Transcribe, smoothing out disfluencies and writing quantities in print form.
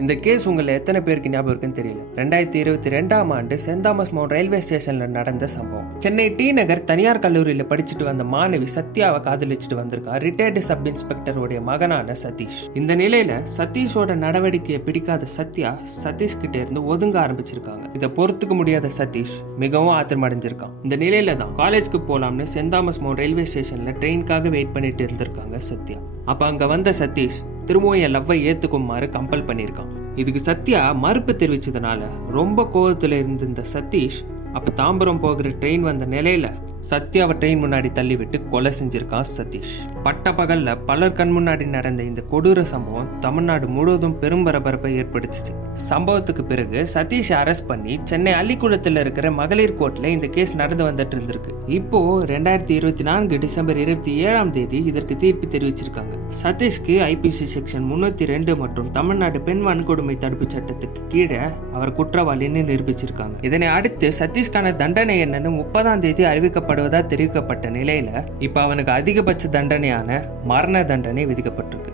இந்த கேஸ் உங்களை எத்தனை பேருக்கு ஞாபகம் இருக்குன்னு தெரியல. 2022ஆம் ஆண்டு சென்ட் தாமஸ் மவுண்ட் ரயில்வே ஸ்டேஷன்ல நடந்த சம்பவம். சென்னை டி நகர் தனியார் கல்லூரியில படிச்சுட்டு வந்த மாணவி சத்யாவை காதலிச்சுட்டு வந்திருக்கா ரிட்டையர்டு சப் இன்ஸ்பெக்டருடைய மகனான சதீஷ். இந்த நிலையில சதீஷோட நடவடிக்கையை பிடிக்காத சத்யா சதீஷ் கிட்ட இருந்து ஒதுங்க ஆரம்பிச்சிருக்காங்க. இதை பொறுத்துக்க முடியாத சதீஷ் மிகவும் ஆத்திரமடைஞ்சிருக்கான். இந்த நிலையில தான் காலேஜ்க்கு போலாம்னு சென்ட் தாமஸ் மவுண்ட் ரயில்வே ஸ்டேஷன்ல ட்ரெயினுக்காக வெயிட் பண்ணிட்டு இருந்திருக்காங்க சத்யா. அப்ப அங்க வந்த சதீஷ் திரும்பவும் என் லவ்வை ஏத்துக்குமாறு கம்பல் பண்ணியிருக்கான். இதுக்கு சத்யா மறுப்பு தெரிவிச்சதுனால ரொம்ப கோவத்துல இருந்த இந்த சதீஷ் அப்ப தாம்பரம் போகிற ட்ரெயின் வந்த நிலையில சத்யாவை ட்ரெயின் முன்னாடி தள்ளி விட்டு கொலை செஞ்சிருக்கான் சதீஷ். பட்ட பகல்ல பலர் கண் முன்னாடி நடந்த இந்த கொடூர சம்பவம் தமிழ்நாடு முழுவதும் பெரும் பரபரப்பை ஏற்படுத்துச்சு. சம்பவத்துக்கு பிறகு சதீஷ் அரெஸ்ட் பண்ணி சென்னை அள்ளிக்குளத்துல இருக்கிற மகளிர் கோர்ட்ல இந்த கேஸ் நடந்து வந்துட்டு இருந்திருக்கு. இப்போ 2024 டிசம்பர் 27ஆம் தேதி இதற்கு தீர்ப்பு தெரிவிச்சிருக்காங்க. சதீஷ்க்கு ஐபிசி செக்ஷன் 302 மற்றும் தமிழ்நாடு பெண் வன்கொடுமை தடுப்பு சட்டத்துக்கு கீழே அவர் குற்றவாளின்னு நிரூபிச்சிருக்காங்க. இதனை அடுத்து சதீஷ்கான தண்டனை என்னன்னு 30ஆம் தேதி அறிவிக்கப்படுவதா தெரிவிக்கப்பட்ட நிலையில இப்ப அவனுக்கு அதிகபட்ச தண்டனையான மரண தண்டனை விதிக்கப்பட்டிருக்கு.